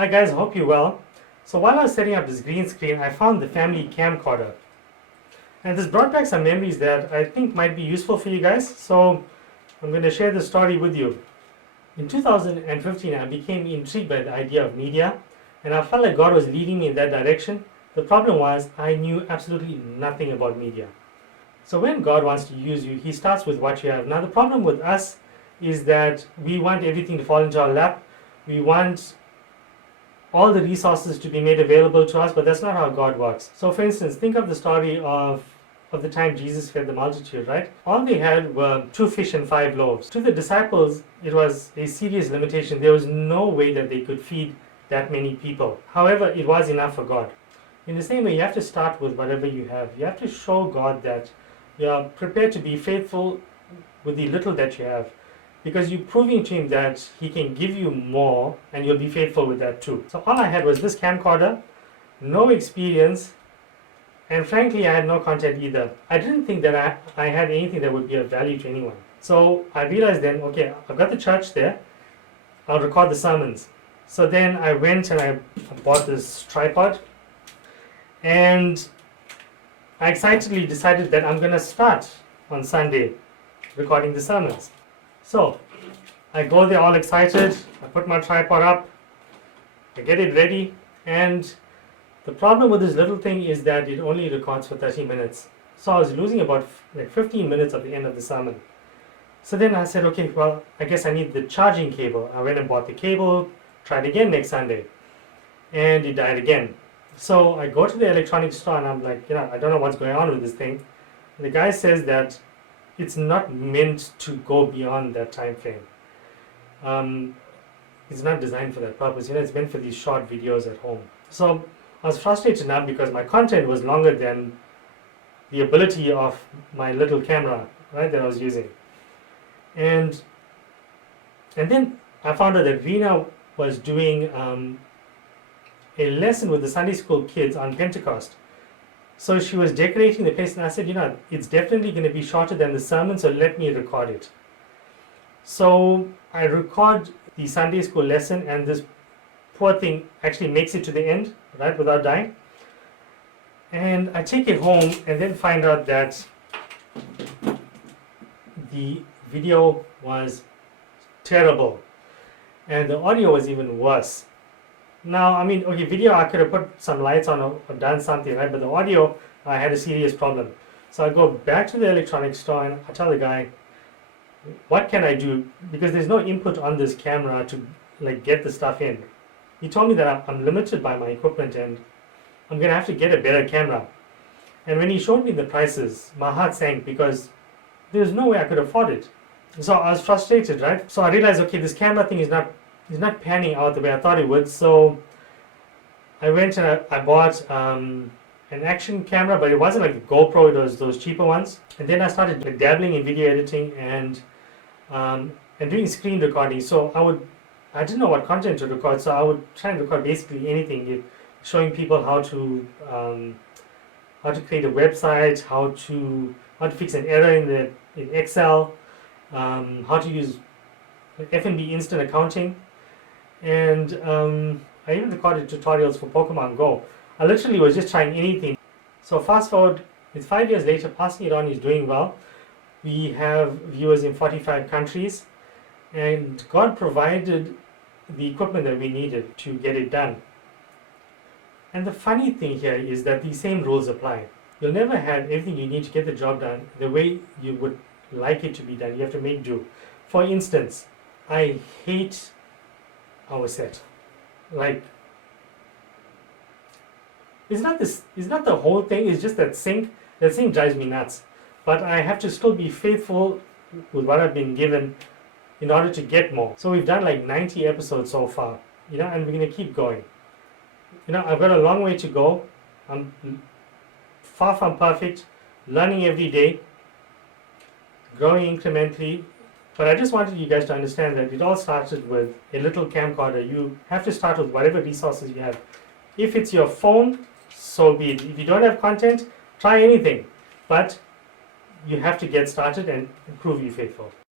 Hi guys, hope you're well. So while I was setting up this green screen, I found the family camcorder. And this brought back some memories that I think might be useful for you guys. So I'm going to share the story with you. In 2015, I became intrigued by the idea of media, and I felt like God was leading me in that direction. The problem was I knew absolutely nothing about media. So when God wants to use you, He starts with what you have. Now the problem with us is that we want everything to fall into our lap. We want all the resources to be made available to us, but that's not how God works. So for instance, think of the story of the time Jesus fed the multitude, right? All they had were 2 fish and 5 loaves. To the disciples, it was a serious limitation. There was no way that they could feed that many people. However, it was enough for God. In the same way, you have to start with whatever you have. You have to show God that you are prepared to be faithful with the little that you have, because you're proving to Him that He can give you more and you'll be faithful with that too. So all I had was this camcorder, no experience, and frankly I had no content either. I didn't think that I had anything that would be of value to anyone. So I realized then, okay, I've got the church there, I'll record the sermons. So then I went and I bought this tripod, and I excitedly decided that I'm going to start on Sunday recording the sermons. So I go there all excited, I put my tripod up, I get it ready, and the problem with this little thing is that it only records for 30 minutes. So I was losing about 15 minutes at the end of the sermon. So then I said, okay, well, I guess I need the charging cable. I went and bought the cable, tried again next Sunday, and it died again. So I go to the electronics store and I'm like, I don't know what's going on with this thing. And the guy says that it's not meant to go beyond that time frame. It's not designed for that purpose. It's meant for these short videos at home. So I was frustrated now because my content was longer than the ability of my little camera, right, that I was using. And then I found out that Rena was doing a lesson with the Sunday school kids on Pentecost. So she was decorating the place, and I said, it's definitely going to be shorter than the sermon, so let me record it. So I record the Sunday school lesson, and this poor thing actually makes it to the end, right, without dying. And I take it home and then find out that the video was terrible, and the audio was even worse. Now, video, I could have put some lights on or done something, right? But the audio, I had a serious problem. So I go back to the electronics store and I tell the guy, what can I do? Because there's no input on this camera to get the stuff in. He told me that I'm limited by my equipment and I'm going to have to get a better camera. And when he showed me the prices, my heart sank because there's no way I could afford it. So I was frustrated, right? So I realized, okay, this camera thing is not panning out the way I thought it would. So I went and I bought an action camera, but it wasn't like the GoPro, it was those cheaper ones. And then I started dabbling in video editing and doing screen recording. So I didn't know what content to record, so I would try and record basically anything, showing people how to create a website, how to fix an error in Excel, how to use F&B instant accounting. And I even recorded tutorials for Pokemon Go. I literally was just trying anything. So fast forward, it's 5 years later, Passing It On is doing well. We have viewers in 45 countries, and God provided the equipment that we needed to get it done. And the funny thing here is that these same rules apply. You'll never have everything you need to get the job done the way you would like it to be done. You have to make do. For instance, I hate our set. It's not the whole thing, it's just that sync drives me nuts. But I have to still be faithful with what I've been given in order to get more. So we've done 90 episodes so far, and we're going to keep going. I've got a long way to go. I'm far from perfect, learning every day, growing incrementally. But I just wanted you guys to understand that it all started with a little camcorder. You have to start with whatever resources you have. If it's your phone, so be it. If you don't have content, try anything. But you have to get started and prove you faithful.